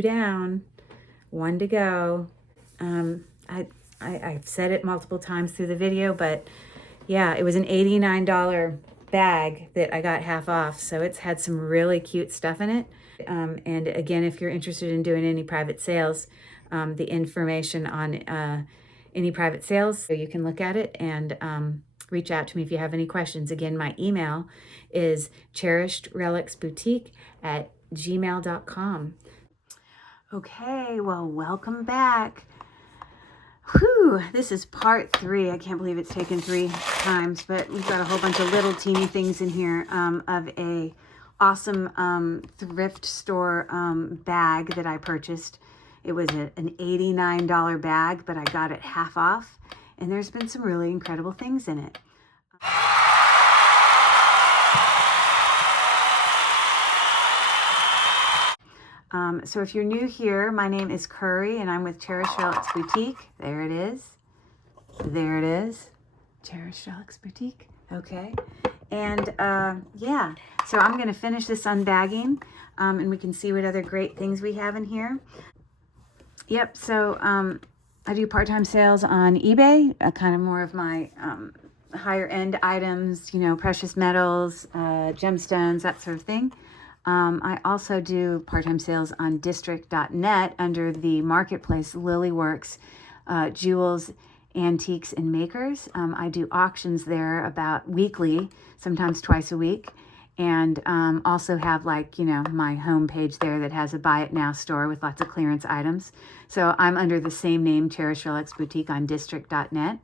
2 down, 1 to go. I've said it multiple times through the video, but yeah, it was an $89 bag that I got half off. So it's had some really cute stuff in it. And again, if you're interested in doing any private sales, the information on any private sales, so you can look at it and reach out to me if you have any questions. Again, my email is cherishedrelicsboutique@gmail.com. Okay, well, welcome back. Whew, this is part 3. I can't believe it's taken 3 times, but we've got a whole bunch of little teeny things in here of a awesome thrift store bag that I purchased. It was an $89 bag, but I got it half off, and there's been some really incredible things in it. So if you're new here, my name is Curry, and I'm with Cherished Relics Boutique. There it is. There it is. Cherished Relics Boutique. Okay. And yeah, so I'm going to finish this unbagging, and we can see what other great things we have in here. Yep, so I do part-time sales on eBay, kind of more of my higher end items, you know, precious metals, gemstones, that sort of thing. I also do part-time sales on district.net under the marketplace Lilyworks, jewels, antiques, and makers. I do auctions there about weekly, sometimes twice a week, and also have, like, you know, my home page there that has a buy it now store with lots of clearance items. So I'm under the same name, Cherished Relics Boutique, on district.net.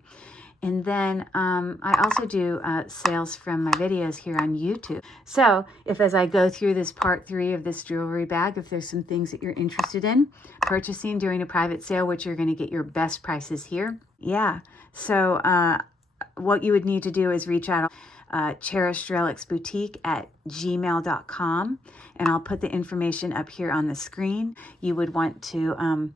And then I also do sales from my videos here on YouTube. So if, as I go through this part 3 of this jewelry bag, if there's some things that you're interested in purchasing during a private sale, which you're going to get your best prices here. Yeah. So what you would need to do is reach out cherishedrelicsboutique@gmail.com, and I'll put the information up here on the screen. You would want to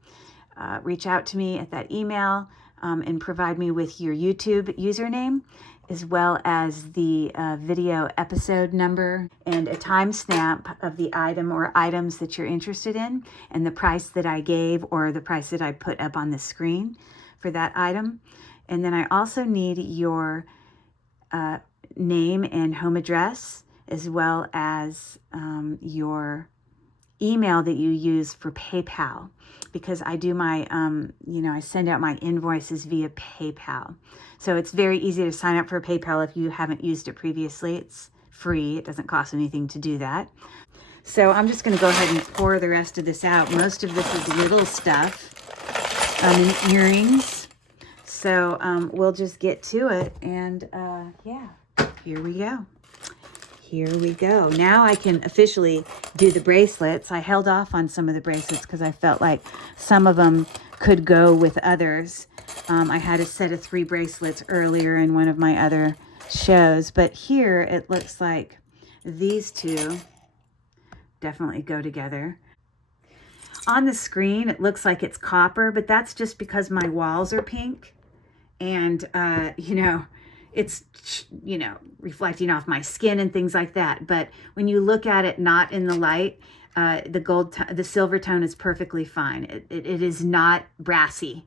reach out to me at that email. And provide me with your YouTube username, as well as the video episode number and a timestamp of the item or items that you're interested in, and the price that I gave or the price that I put up on the screen for that item. And then I also need your name and home address, as well as your email that you use for PayPal, because I do my, you know, I send out my invoices via PayPal. So it's very easy to sign up for PayPal if you haven't used it previously. It's free. It doesn't cost anything to do that. So I'm just going to go ahead and pour the rest of this out. Most of this is little stuff and earrings. So we'll just get to it. And yeah, here we go. Here we go. Now I can officially do the bracelets. I held off on some of the bracelets because I felt like some of them could go with others. I had a set of 3 bracelets earlier in one of my other shows, but here it looks like these 2 definitely go together. On the screen, it looks like it's copper, but that's just because my walls are pink, and you know, it's, you know, reflecting off my skin and things like that. But when you look at it not in the light, the silver tone is perfectly fine. It is not brassy,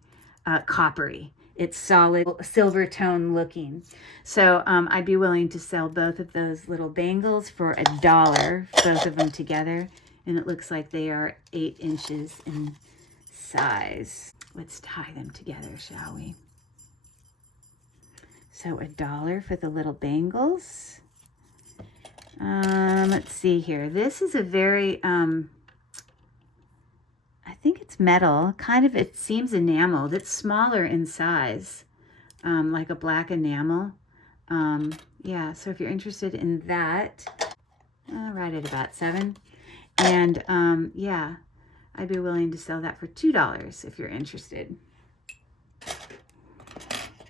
coppery. It's solid silver tone looking. So I'd be willing to sell both of those little bangles for $1, both of them together. And it looks like they are 8 inches in size. Let's tie them together, shall we? So $1 for the little bangles. Let's see here. This is a very, I think it's metal. Kind of, it seems enameled. It's smaller in size, like a black enamel. Yeah, so if you're interested in that, right at about 7. And yeah, I'd be willing to sell that for $2 if you're interested.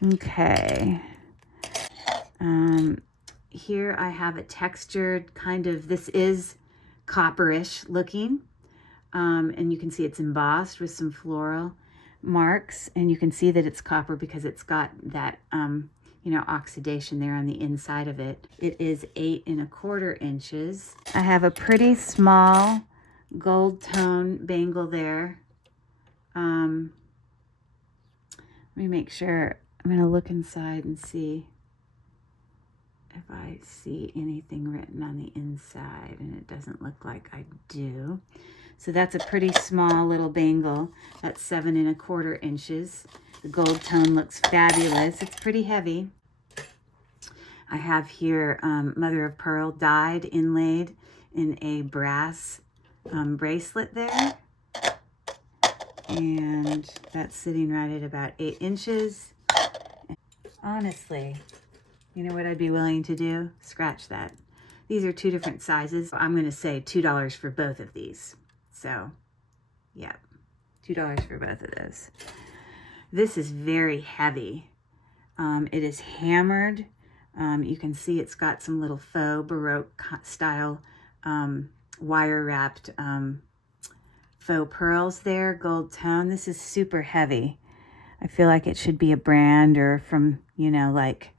Okay. Here I have a textured kind of, this is copperish looking. And you can see it's embossed with some floral marks, and you can see that it's copper because it's got that, you know, oxidation there on the inside of it. It is 8 1/4 inches. I have a pretty small gold tone bangle there. Let me make sure. I'm going to look inside and see if I see anything written on the inside, and it doesn't look like I do. So that's a pretty small little bangle. That's 7 1/4 inches. The gold tone looks fabulous. It's pretty heavy. I have here mother of pearl dyed, inlaid in a brass bracelet there. And that's sitting right at about 8 inches. And honestly, you know what I'd be willing to do? Scratch that. These are 2 different sizes. I'm going to say $2 for both of these. So, yeah, $2 for both of those. This is very heavy. It is hammered. You can see it's got some little faux Baroque style wire wrapped faux pearls there, gold tone. This is super heavy. I feel like it should be a brand or from, you know, like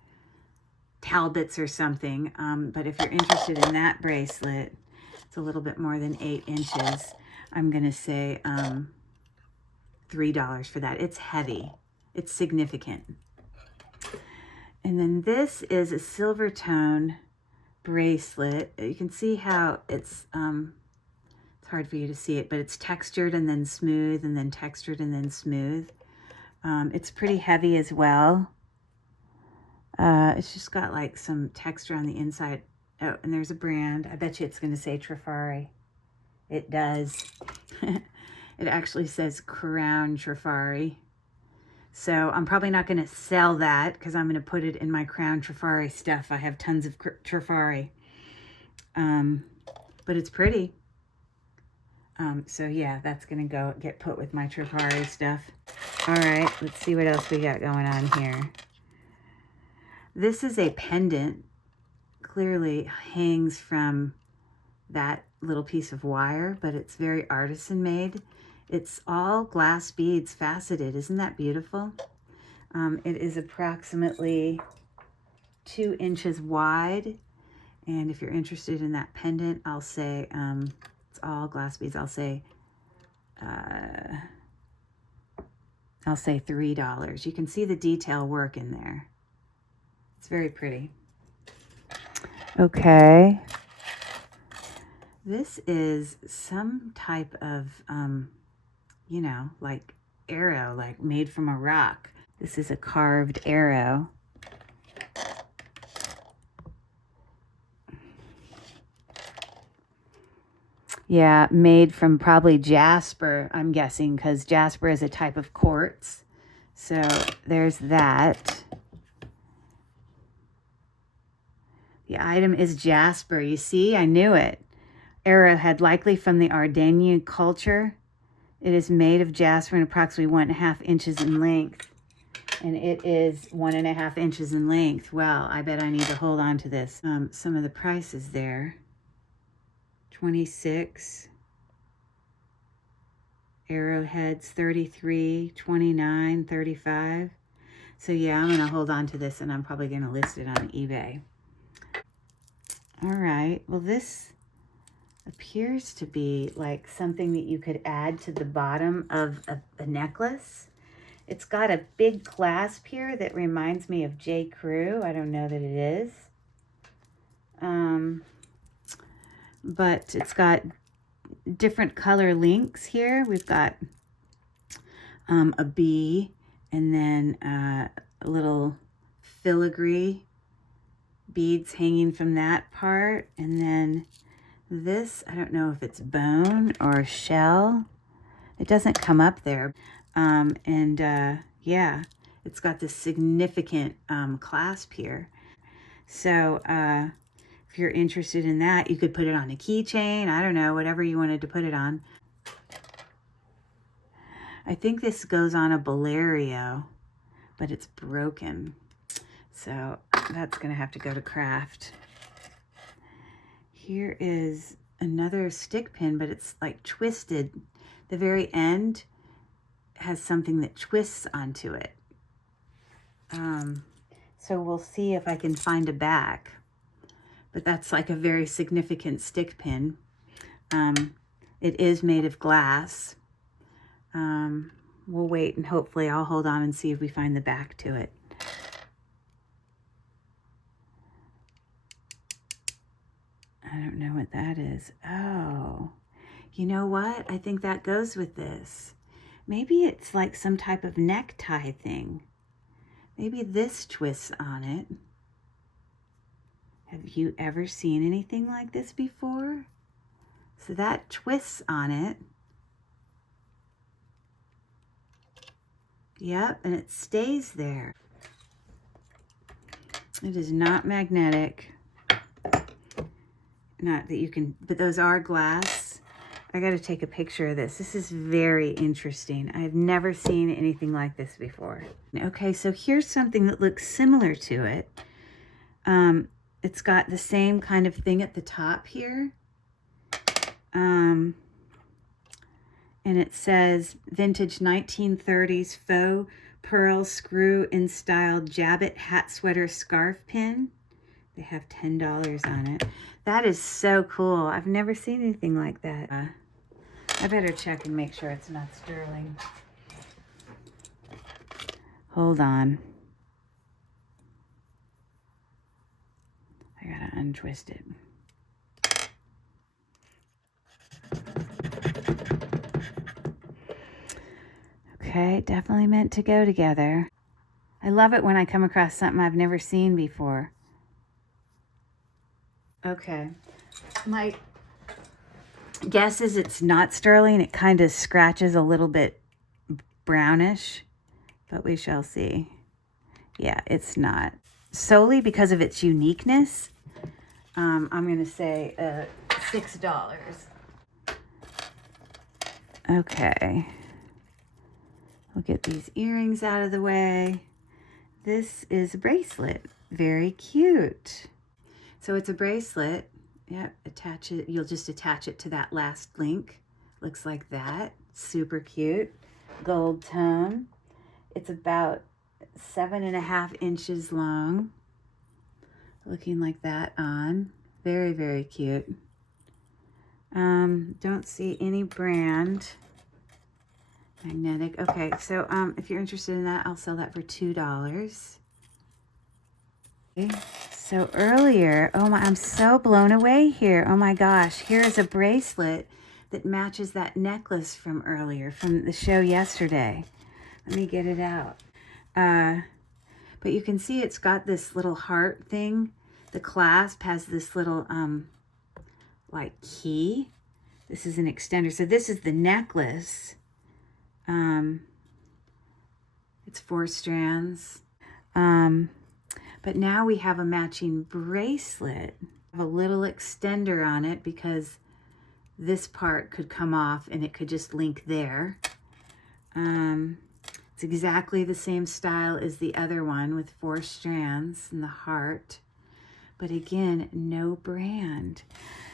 Talbot's or something. But if you're interested in that bracelet, it's a little bit more than 8 inches. I'm going to say $3 for that. It's heavy. It's significant. And then this is a silver tone bracelet. You can see how it's hard for you to see it, but it's textured and then smooth and then textured and then smooth. It's pretty heavy as well. It's just got like some texture on the inside. Oh, and there's a brand. I bet you it's going to say Trifari. It does. It actually says Crown Trifari. So I'm probably not going to sell that because I'm going to put it in my Crown Trifari stuff. I have tons of Trifari. But it's pretty. So yeah, that's going to go get put with my Trifari stuff. All right, let's see what else we got going on here. This is a pendant. Clearly hangs from that little piece of wire, but it's very artisan made. It's all glass beads faceted. Isn't that beautiful? It is approximately 2 inches wide. And if you're interested in that pendant, I'll say, it's all glass beads. I'll say $3. You can see the detail work in there. It's very pretty. Okay. This is some type of, you know, like arrow, like made from a rock. This is a carved arrow. Yeah, made from probably jasper, I'm guessing, because jasper is a type of quartz. So there's that. The item is jasper. You see, I knew it. Arrowhead, likely from the Ardennes culture. It is made of jasper and approximately 1.5 inches in length. And it is 1.5 inches in length. Well, I bet I need to hold on to this. Some of the prices there. 26. Arrowheads, 33, 29, 35. So yeah, I'm going to hold on to this, and I'm probably going to list it on eBay. All right. Well, this appears to be like something that you could add to the bottom of a necklace. It's got a big clasp here that reminds me of J. Crew. I don't know that it is. But it's got different color links here. We've got a bee, and then a little filigree beads hanging from that part. And then this, I don't know if it's bone or shell. It doesn't come up there. Yeah, it's got this significant clasp here. So if you're interested in that, you could put it on a keychain. I don't know, whatever you wanted to put it on. I think this goes on a Balerio, but it's broken. So that's going to have to go to craft. Here is another stick pin, but it's like twisted. The very end has something that twists onto it. So we'll see if I can find a back. But that's like a very significant stick pin. It is made of glass. We'll wait and hopefully I'll hold on and see if we find the back to it. I don't know what that is. Oh, you know what? I think that goes with this. Maybe it's like some type of necktie thing. Maybe this twists on it. Have you ever seen anything like this before? So that twists on it. Yep, and it stays there. It is not magnetic. Not that you can, but those are glass. I got to take a picture of this. This is very interesting. I've never seen anything like this before. Okay, so here's something that looks similar to it. It's got the same kind of thing at the top here. And it says vintage 1930s faux pearl screw in style Jabbit hat sweater scarf pin. They have $10 on it. That is so cool. I've never seen anything like that. I better check and make sure it's not sterling. Hold on. I gotta untwist it. Okay, definitely meant to go together. I love it when I come across something I've never seen before. Okay, my guess is it's not sterling. It kind of scratches a little bit brownish, but we shall see. Yeah, it's not. Solely because of its uniqueness, I'm going to say $6. Okay. We'll get these earrings out of the way. This is a bracelet. Very cute. So it's a bracelet. Yep, attach it. You'll just attach it to that last link. Looks like that. Super cute. Gold tone. It's about 7.5 inches long. Looking like that on. Very, very cute. Don't see any brand. Magnetic. Okay, so if you're interested in that, I'll sell that for $2. Okay. So earlier, oh my, I'm so blown away here. Oh my gosh, here is a bracelet that matches that necklace from earlier, from the show yesterday. Let me get it out. But you can see it's got this little heart thing. The clasp has this little, like key. This is an extender. So this is the necklace. It's 4 strands. But now we have a matching bracelet. I have a little extender on it because this part could come off and it could just link there. It's exactly the same style as the other one with 4 strands and the heart. But again, no brand.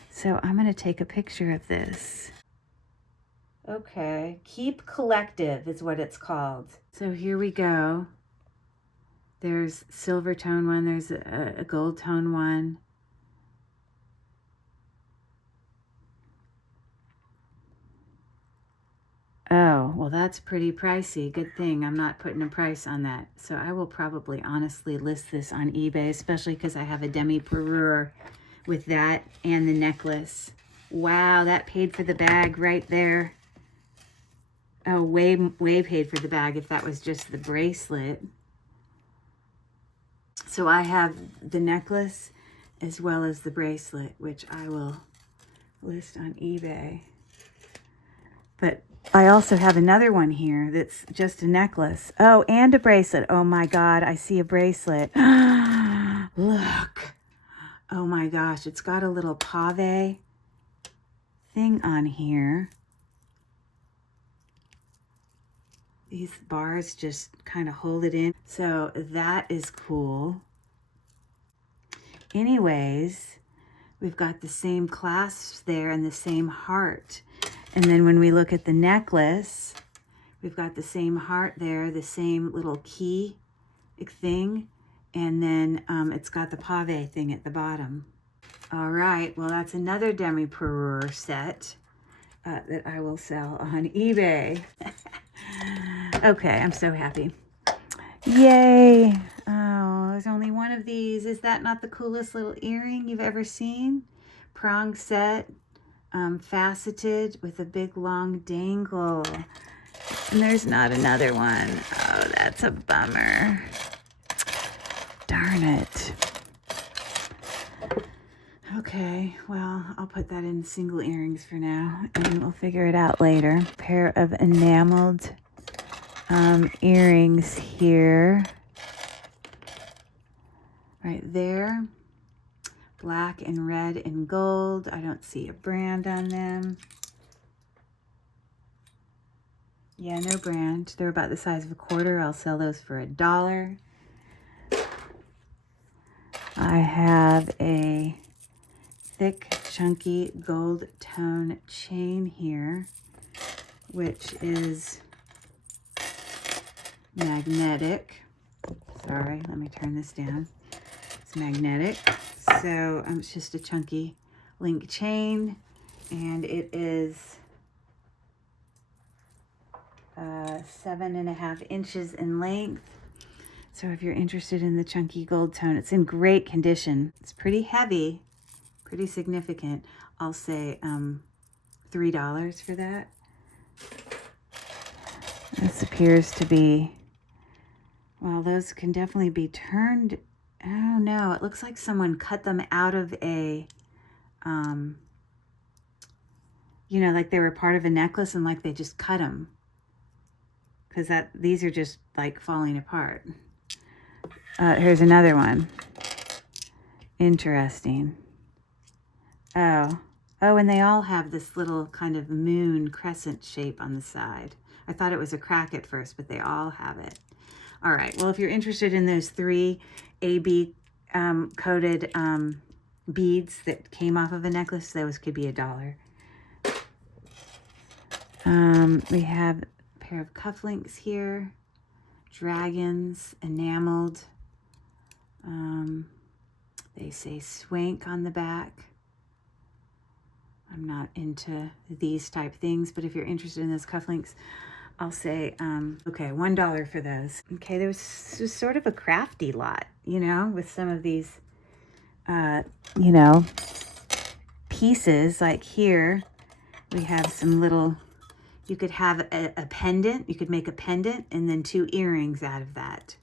So I'm going to take a picture of this. Okay, Keep Collective is what it's called. So here we go. There's silver tone one, there's a gold tone one. Oh, well that's pretty pricey. Good thing I'm not putting a price on that. So I will probably honestly list this on eBay, especially because I have a demi-parure with that and the necklace. Wow, that paid for the bag right there. Oh, way paid for the bag if that was just the bracelet. So I have the necklace as well as the bracelet, which I will list on eBay. But I also have another one here that's just a necklace. Oh, and a bracelet. Oh my God, I see a bracelet. Look. Oh my gosh, it's got a little pave thing on here. These bars just kind of hold it in. So that is cool. Anyways, we've got the same clasps there and the same heart. And then when we look at the necklace, we've got the same heart there, the same little key thing. And then it's got the pave thing at the bottom. All right, well, that's another demi-parure set. that I will sell on eBay. Okay, I'm so happy. Yay! Oh, there's only one of these. Is that not the coolest little earring you've ever seen? Prong set, faceted with a big long dangle. And there's not another one. Oh, that's a bummer. Darn it. Okay, well, I'll put that in single earrings for now, and we'll figure it out later. Pair of enameled earrings here. Right there. Black and red and gold. I don't see a brand on them. Yeah, no brand. They're about the size of a quarter. I'll sell those for $1. I have a thick, chunky gold tone chain here, which is magnetic. Sorry, let me turn this down. It's magnetic. So it's just a chunky link chain, and it is 7.5 inches in length. So if you're interested in the chunky gold tone, it's in great condition. It's pretty heavy, pretty significant. I'll say $3 for that. This appears to be, well, those can definitely be turned. Oh no, it looks like someone cut them out of a, you know, like they were part of a necklace and like they just cut them. Because these are just like falling apart. Here's another one. Interesting. Oh, and they all have this little kind of moon crescent shape on the side. I thought it was a crack at first, but they all have it. All right, well, if you're interested in those 3 AB coated beads that came off of a necklace, those could be $1. We have a pair of cufflinks here, dragons, enameled. They say swank on the back. I'm not into these type things, but if you're interested in those cufflinks, I'll say, okay, $1 for those. Okay, there was sort of a crafty lot, you know, with some of these, you know, pieces. Like here, we have some little, you could have a pendant. You could make a pendant and then 2 earrings out of that.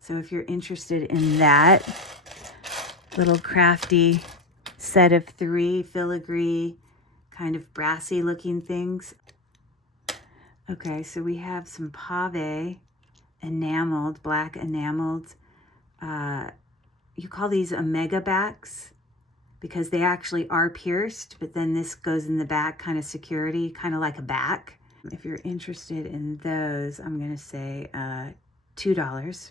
So if you're interested in that little crafty set of 3 filigree kind of brassy looking things. Okay, so we have some pave enameled, black enameled. You call these omega backs because they actually are pierced, but then this goes in the back, kind of security, kind of like a back. If you're interested in those, I'm going to say $2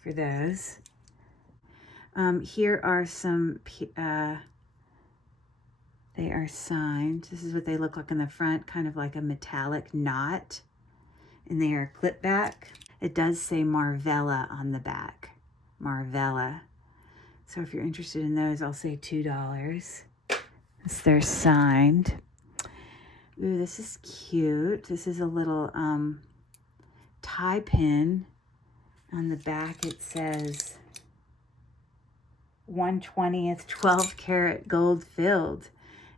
for those. Here are some, they are signed. This is what they look like in the front, kind of like a metallic knot. And they are clip back. It does say Marvella on the back. Marvella. So if you're interested in those, I'll say $2. They're signed. Ooh, this is cute. This is a little tie pin. On the back it says 1/20th 12 karat gold filled,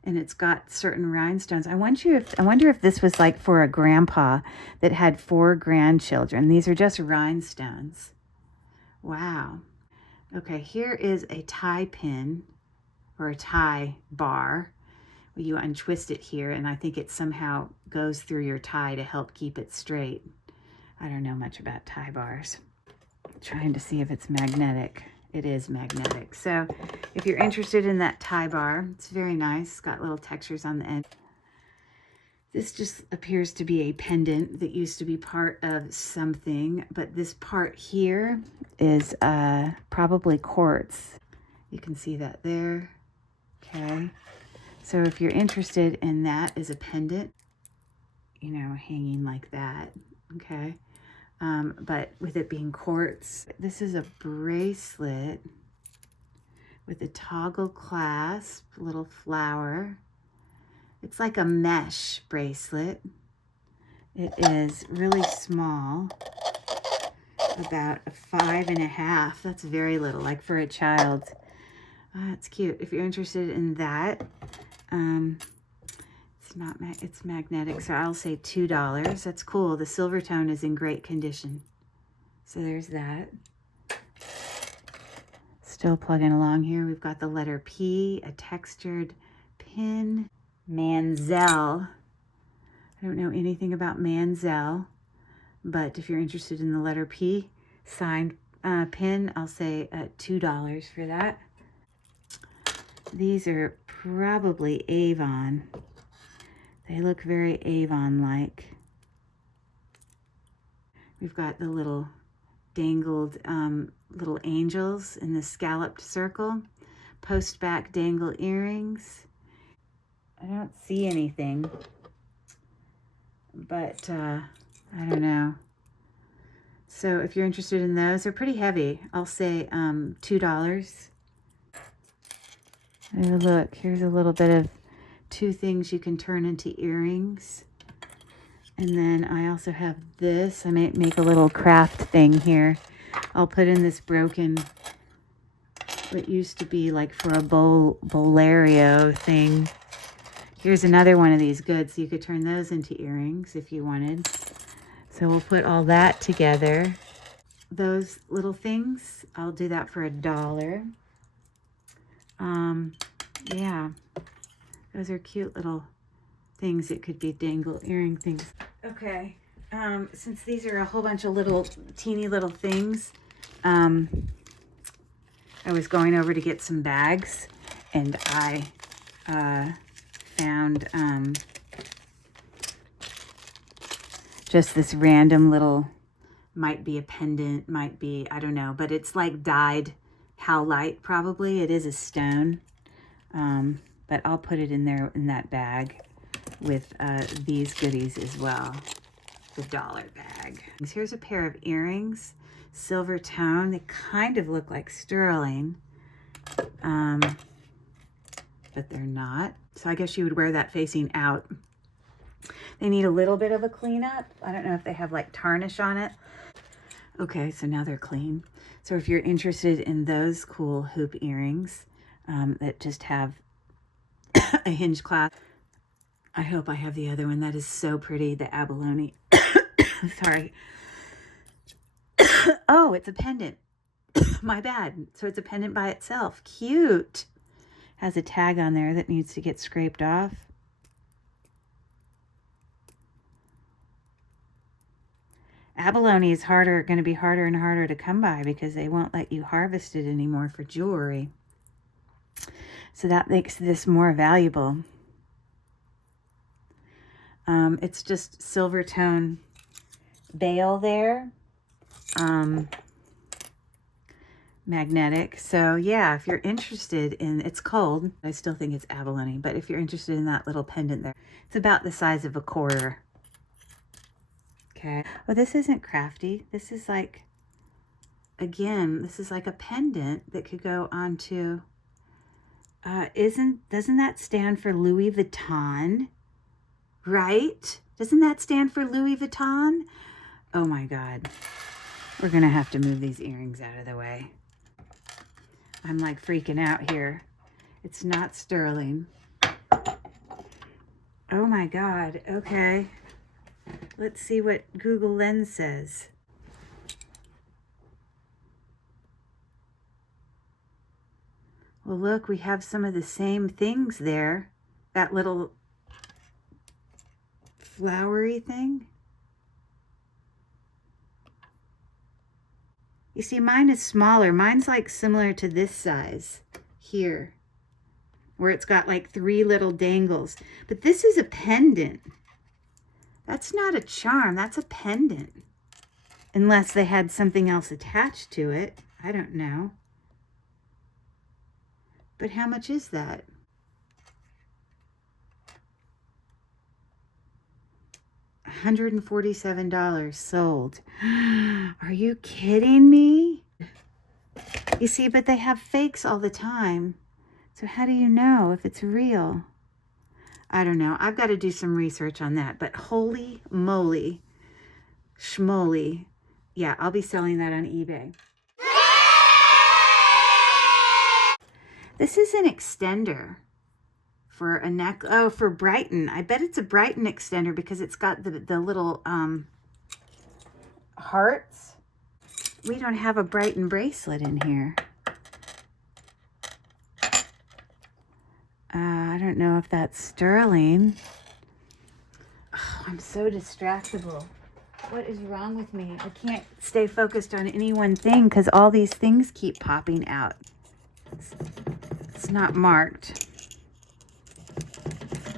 and it's got certain rhinestones. I wonder if this was like for a grandpa that had 4 grandchildren. These are just rhinestones. Wow. Okay, here is a tie pin or a tie bar. You untwist it here, and I think it somehow goes through your tie to help keep it straight. I don't know much about tie bars. I'm trying to see if it's magnetic. It is magnetic. So if you're interested in that tie bar, it's very nice. It's got little textures on the end. This just appears to be a pendant that used to be part of something, but this part here is probably quartz. You can see that there. Okay. So if you're interested in that as a pendant, you know, hanging like that, okay? But with it being quartz, this is a bracelet with a toggle clasp, little flower. It's like a mesh bracelet. It is really small, about a 5.5. That's very little, like for a child. Oh, that's cute. If you're interested in that, it's magnetic, so I'll say $2. That's cool. The silver tone is in great condition. So there's that. Still plugging along here. We've got the letter P, a textured pin. Manzel. I don't know anything about Manzel, but if you're interested in the letter P signed pin, I'll say $2 for that. These are probably Avon. They look very Avon-like. We've got the little dangled little angels in the scalloped circle. Post back dangle earrings. I don't see anything, but I don't know. So if you're interested in those, they're pretty heavy. I'll say $2. Oh, look, here's a little bit of 2 things you can turn into earrings. And then I also have this. I might make a little craft thing here. I'll put in this broken, what used to be like for a bolero thing. Here's another one of these goods. You could turn those into earrings if you wanted. So we'll put all that together. Those little things, I'll do that for $1. Yeah, those are cute little things. It could be dangle earring things. Okay, since these are a whole bunch of little teeny little things, I was going over to get some bags, and I found just this random little, might be a pendant, might be, I don't know, but it's like dyed howlite probably. It is a stone, but I'll put it in there in that bag with these goodies as well, the $1 bag. Here's a pair of earrings, silver tone. They kind of look like sterling, but they're not. So I guess you would wear that facing out. They need a little bit of a cleanup. I don't know if they have like tarnish on it. Okay, so now they're clean. So if you're interested in those cool hoop earrings that just have a hinge clasp, I hope I have the other one. That is so pretty, the abalone. Sorry. Oh, it's a pendant. My bad. So it's a pendant by itself. Cute. Has a tag on there that needs to get scraped off. Abalone is going to be harder and harder to come by because they won't let you harvest it anymore for jewelry. So that makes this more valuable. It's just silver tone bail there. Magnetic. So yeah, if you're interested in, it's cold. I still think it's abalone, but if you're interested in that little pendant there, it's about the size of a quarter. Okay. Well, this isn't crafty. This is like, again, this is like a pendant that could go onto, doesn't that stand for Louis Vuitton? Right? Doesn't that stand for Louis Vuitton? Oh my God. We're going to have to move these earrings out of the way. I'm like freaking out here. It's not sterling. Oh my God. Okay. Let's see what Google Lens says. Well, look, we have some of the same things there. That little flowery thing. You see, mine is smaller. Mine's like similar to this size here, where it's got like 3 little dangles. But this is a pendant. That's not a charm. That's a pendant. Unless they had something else attached to it. I don't know. But how much is that? $147 sold. Are you kidding me? You see, but they have fakes all the time. So how do you know if it's real? I don't know. I've got to do some research on that. But holy moly, schmoly. Yeah, I'll be selling that on eBay. This is an extender for a neck. Oh, for Brighton. I bet it's a Brighton extender because it's got the little hearts. We don't have a Brighton bracelet in here. I don't know if that's sterling. Oh, I'm so distractible. What is wrong with me? I can't stay focused on any one thing because all these things keep popping out. It's not marked.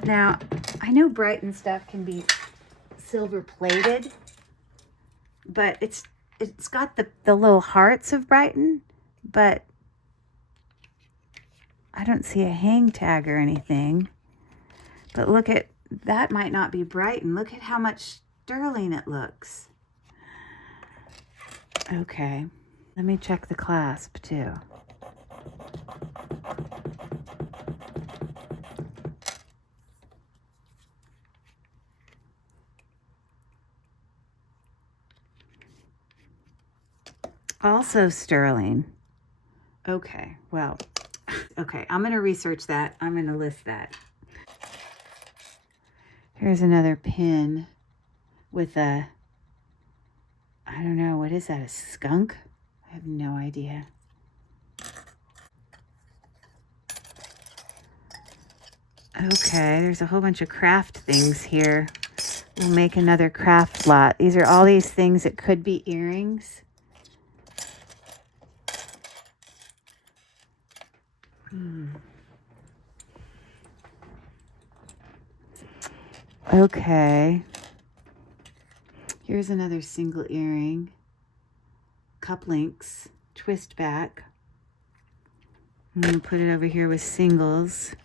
Now, I know Brighton stuff can be silver plated, but it's got the little hearts of Brighton, but I don't see a hang tag or anything. But look at, that might not be Brighton. Look at how much sterling it looks. Okay, let me check the clasp too. Also sterling. Okay, well, okay, I'm going to research that. I'm going to list that. Here's another pin with a, I don't know, what is that, a skunk? I have no idea. Okay, there's a whole bunch of craft things here. We'll make another craft lot. These are all these things that could be earrings. Okay. Here's another single earring. Cup links. Twist back. I'm going to put it over here with singles.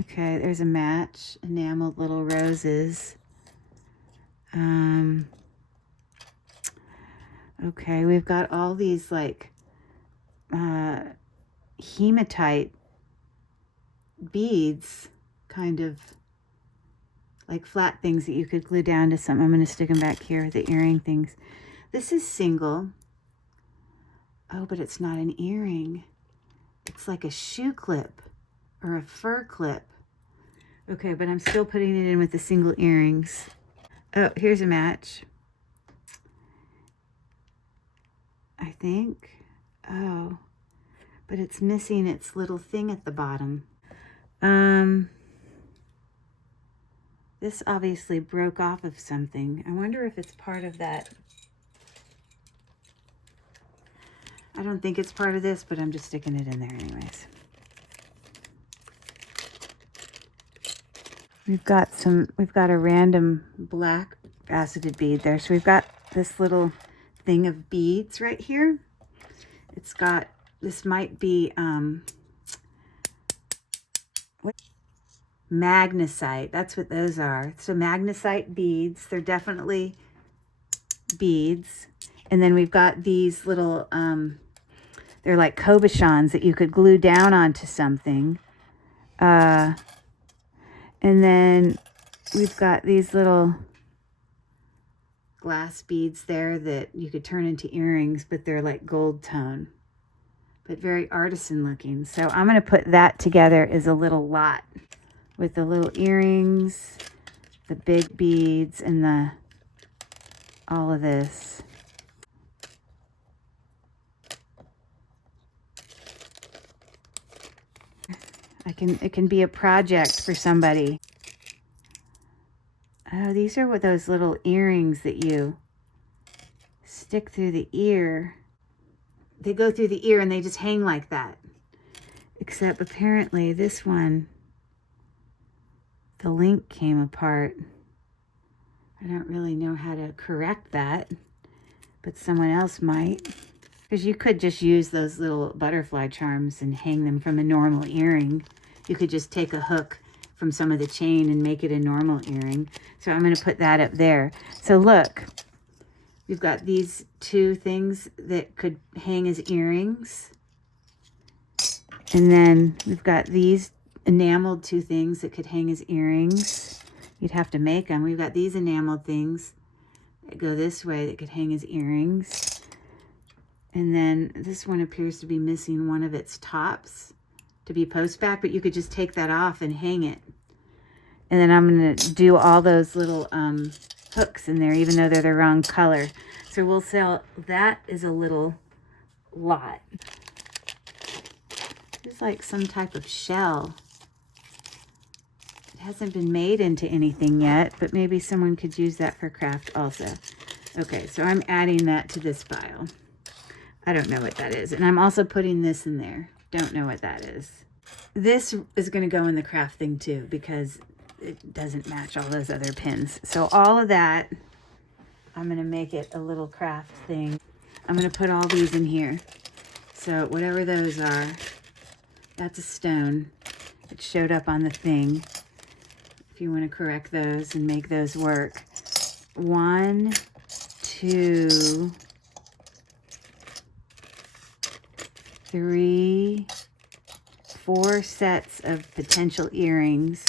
Okay, there's a match. Enameled little roses. Okay, we've got all these like hematite beads, kind of like flat things that you could glue down to something. I'm going to stick them back here, the earring things. This is single. Oh, but it's not an earring. It's like a shoe clip or a fur clip. Okay, but I'm still putting it in with the single earrings. Oh, here's a match. I think. Oh, but it's missing its little thing at the bottom. This obviously broke off of something. I wonder if it's part of that. I don't think it's part of this, but I'm just sticking it in there anyways. We've got a random black faceted bead there. So we've got this little thing of beads right here. It's got, this might be, magnesite. That's what those are. So magnesite beads. They're definitely beads. And then we've got these little, they're like cabochons that you could glue down onto something. And then we've got these little glass beads there that you could turn into earrings, but they're like gold tone, but very artisan looking. So I'm going to put that together as a little lot with the little earrings, the big beads, and all of this. It can be a project for somebody. Oh, these are what those little earrings that you stick through the ear. They go through the ear and they just hang like that. Except apparently this one, the link came apart. I don't really know how to correct that, but someone else might. Because you could just use those little butterfly charms and hang them from a normal earring. You could just take a hook from some of the chain and make it a normal earring. So I'm going to put that up there. So look, we've got these two things that could hang as earrings. And then we've got these enameled two things that could hang as earrings. You'd have to make them. We've got these enameled things that go this way that could hang as earrings. And then this one appears to be missing one of its tops to be post back, but you could just take that off and hang it. And then I'm going to do all those little hooks in there, even though they're the wrong color. So we'll sell that as a little lot. There's like some type of shell. It hasn't been made into anything yet, but maybe someone could use that for craft also. Okay, so I'm adding that to this pile. I don't know what that is. And I'm also putting this in there. Don't know what that is. This is going to go in the craft thing too, because it doesn't match all those other pins. So all of that, I'm going to make it a little craft thing. I'm going to put all these in here. So whatever those are, that's a stone. It showed up on the thing. If you want to correct those and make those work. 1, 2, 3, 4 sets of potential earrings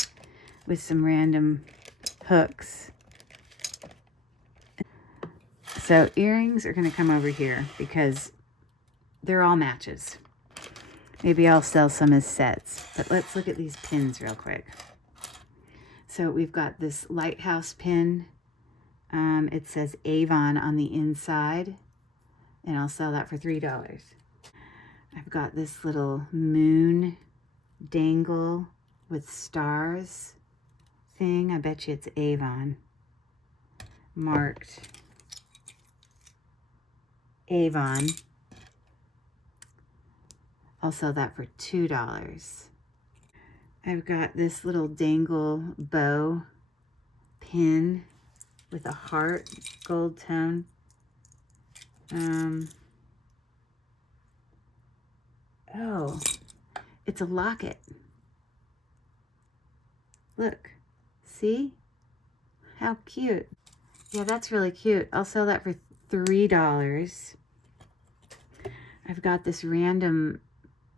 with some random hooks. So earrings are going to come over here because they're all matches. Maybe I'll sell some as sets, but let's look at these pins real quick. So we've got this lighthouse pin. It says Avon on the inside, and I'll sell that for $3. I've got this little moon dangle with stars thing. I bet you it's Avon. Marked Avon. I'll sell that for $2. I've got this little dangle bow pin with a heart gold tone. Oh, it's a locket. Look, see? How cute. Yeah, that's really cute. I'll sell that for $3. I've got this random,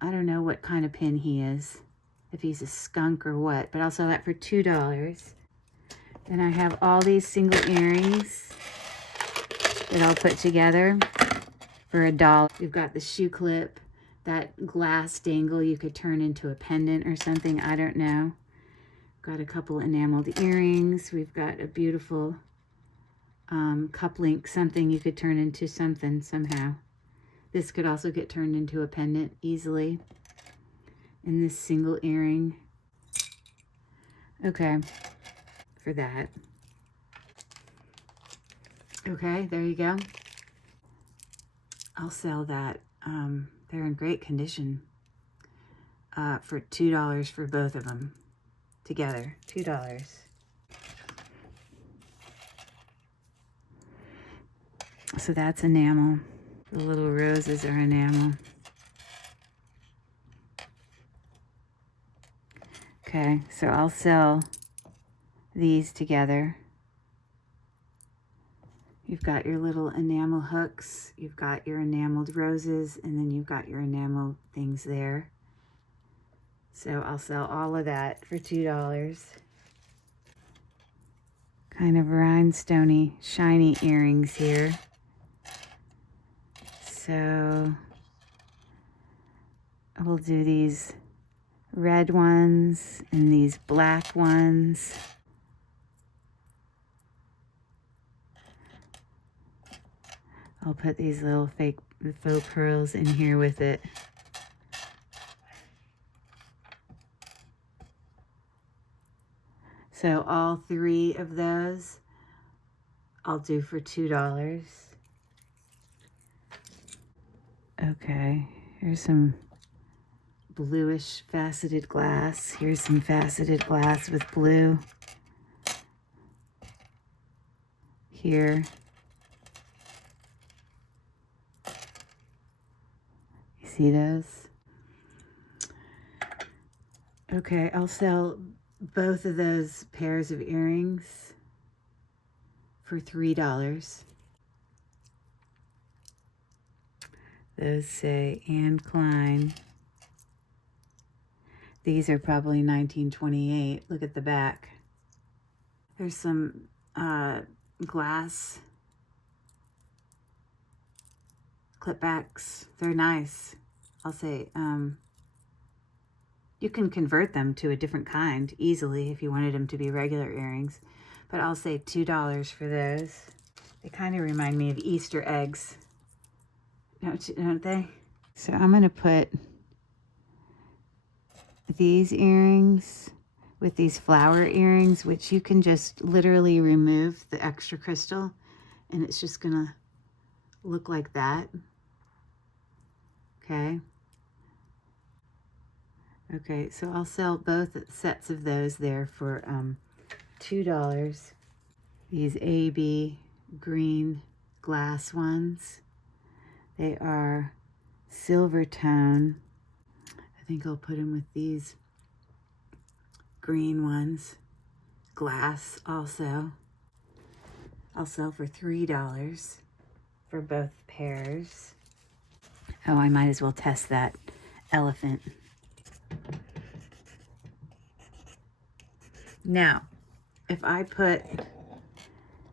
I don't know what kind of pin he is, if he's a skunk or what, but I'll sell that for $2. And I have all these single earrings that I'll put together for $1. We've got the shoe clip, that glass dangle you could turn into a pendant or something, I don't know. Got a couple enameled earrings. We've got a beautiful cup link, something you could turn into something somehow. This could also get turned into a pendant easily. And this single earring. Okay, for that. Okay, there you go. I'll sell that. They're in great condition for $2 for both of them together. $2. So that's enamel. The little roses are enamel. Okay, so I'll sell these together. You've got your little enamel hooks, you've got your enameled roses, and then you've got your enamel things there. So I'll sell all of that for $2. Kind of rhinestoney, shiny earrings here. So we'll do these red ones and these black ones. I'll put these little faux pearls in here with it. So all 3 of those I'll do for $2. Okay, here's some bluish faceted glass. Here's some faceted glass with blue. Here. You see those? Okay, I'll sell both of those pairs of earrings for $3. Those say Anne Klein. These are probably 1928. Look at the back. There's some glass clipbacks. They're nice. I'll say you can convert them to a different kind easily if you wanted them to be regular earrings. But I'll say $2 for those. They kind of remind me of Easter eggs, don't they? So I'm going to put these earrings with these flower earrings, which you can just literally remove the extra crystal and it's just going to look like that. Okay. Okay, so I'll sell both sets of those there for $2. These AB green glass ones. They are silver tone. I think I'll put them with these green ones. Glass also. I'll sell for $3 for both pairs. Oh, I might as well test that elephant. Now, if I put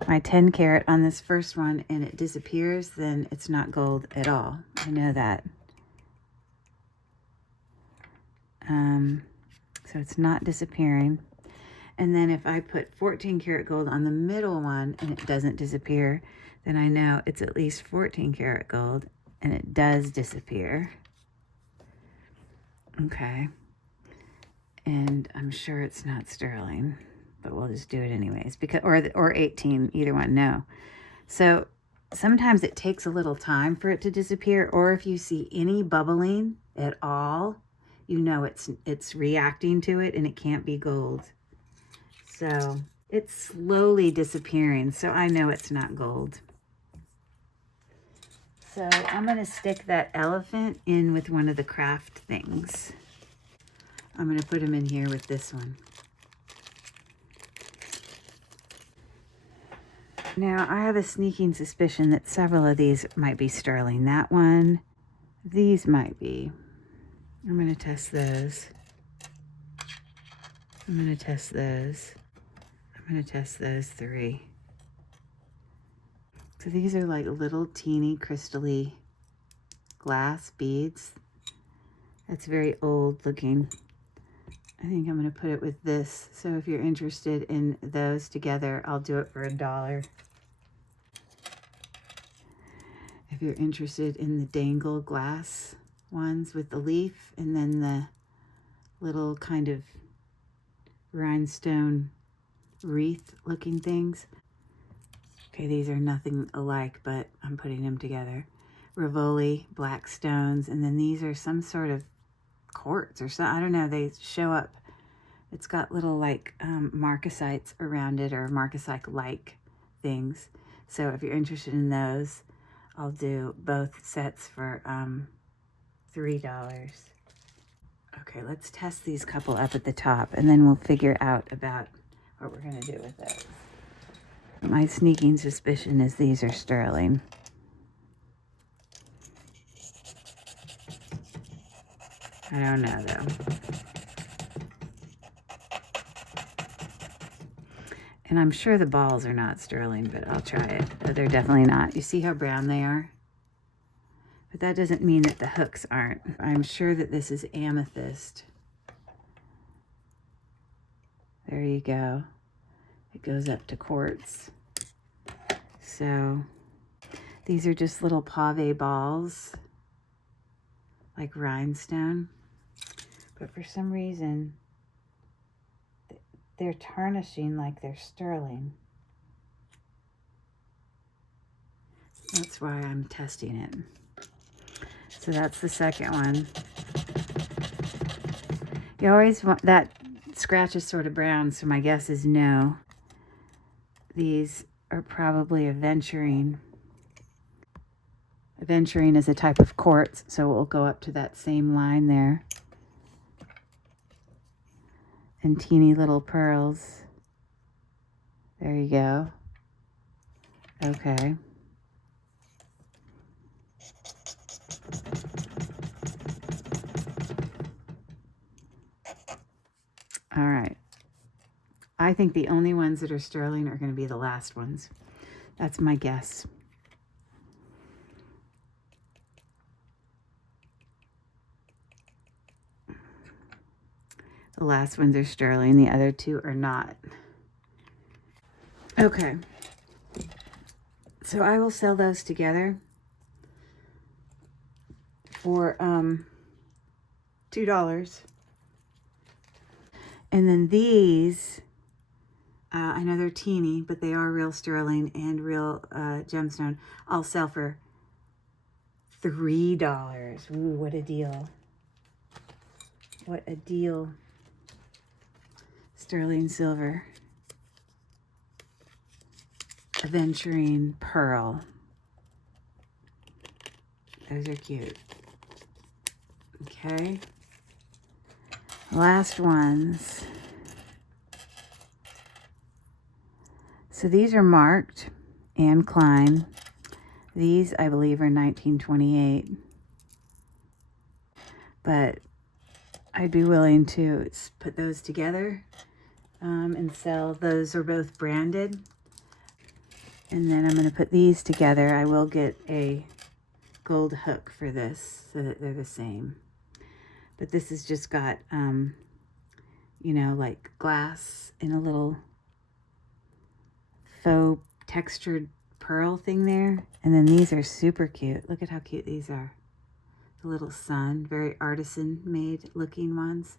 my 10 carat on this first one and it disappears, then it's not gold at all. I know that. So it's not disappearing. And then if I put 14 karat gold on the middle one and it doesn't disappear, then I know it's at least 14 karat gold and it does disappear. Okay. And I'm sure it's not sterling, but we'll just do it anyways, because or 18, either one, no. So sometimes it takes a little time for it to disappear, or if you see any bubbling at all, you know it's reacting to it and it can't be gold. So it's slowly disappearing, so I know it's not gold. So I'm going to stick that elephant in with one of the craft things. I'm going to put him in here with this one. Now, I have a sneaking suspicion that several of these might be sterling. That one, these might be. I'm going to test those. I'm going to test those. I'm going to test those three. So these are like little teeny crystally glass beads. That's very old looking. I think I'm going to put it with this. So if you're interested in those together, I'll do it for $1. If you're interested in the dangle glass ones with the leaf and then the little kind of rhinestone wreath looking things. Okay, these are nothing alike, but I'm putting them together. Rivoli, black stones, and then these are some sort of quartz or something. I don't know, they show up. It's got little like marcasites around it, or marcasite-like things. So if you're interested in those, I'll do both sets for $3. Okay, let's test these couple up at the top, and then we'll figure out about what we're going to do with those. My sneaking suspicion is these are sterling. I don't know, though. And I'm sure the balls are not sterling, but I'll try it. But they're definitely not. You see how brown they are? But that doesn't mean that the hooks aren't. I'm sure that this is amethyst. There you go. It goes up to quartz. So these are just little pave balls, like rhinestone. But for some reason, they're tarnishing like they're sterling. That's why I'm testing it. So that's the second one. You always want that scratch is sort of brown, so my guess is no. These are probably aventurine. Aventurine is a type of quartz, so we'll go up to that same line there. And teeny little pearls. There you go. Okay. All right. I think the only ones that are sterling are going to be the last ones. That's my guess. The last ones are sterling. The other two are not. Okay. So I will sell those together for $2. And then these, I know they're teeny, but they are real sterling and real gemstone. I'll sell for $3. Ooh, what a deal. What a deal. Sterling silver. Aventurine pearl. Those are cute. Okay. Last ones. So these are marked Anne Klein. These, I believe, are 1928. But I'd be willing to put those together and sell. Those are both branded. And then I'm going to put these together. I will get a gold hook for this so that they're the same. But this has just got, you know, like glass in a little faux textured pearl thing there. And then these are super cute. Look at how cute these are. The little sun, very artisan made looking ones.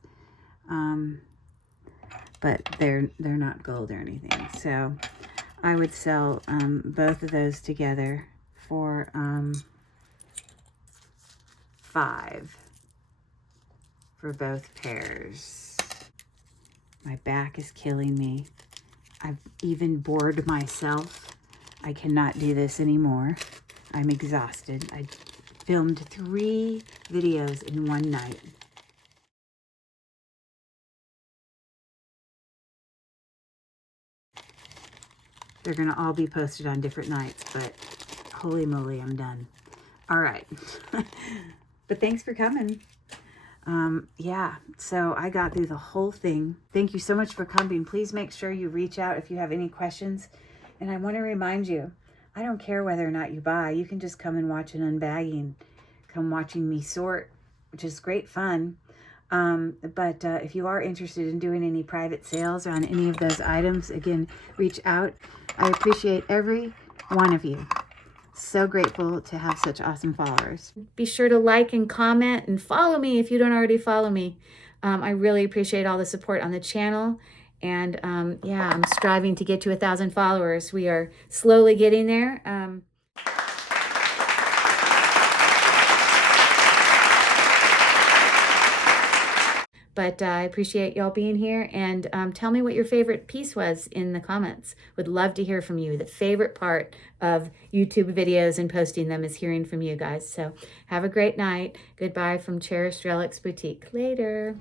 But they're not gold or anything. So I would sell both of those together for $5 for both pairs. My back is killing me. I've even bored myself. I cannot do this anymore. I'm exhausted. I filmed 3 videos in one night. They're going to all be posted on different nights, but holy moly, I'm done. All right. But thanks for coming. Yeah, so I got through the whole thing. Thank you so much for coming. Please make sure you reach out if you have any questions. And I want to remind you, I don't care whether or not you buy. You can just come and watch an unbagging. Come watching me sort, which is great fun. But if you are interested in doing any private sales on any of those items, again, reach out. I appreciate every one of you. So grateful to have such awesome followers. Be sure to like and comment and follow me if you don't already follow me. I really appreciate all the support on the channel. And yeah, I'm striving to get to 1,000 followers. We are slowly getting there. But I appreciate y'all being here, and tell me what your favorite piece was in the comments. Would love to hear from you. The favorite part of YouTube videos and posting them is hearing from you guys. So have a great night. Goodbye from Cherished Relics Boutique. Later.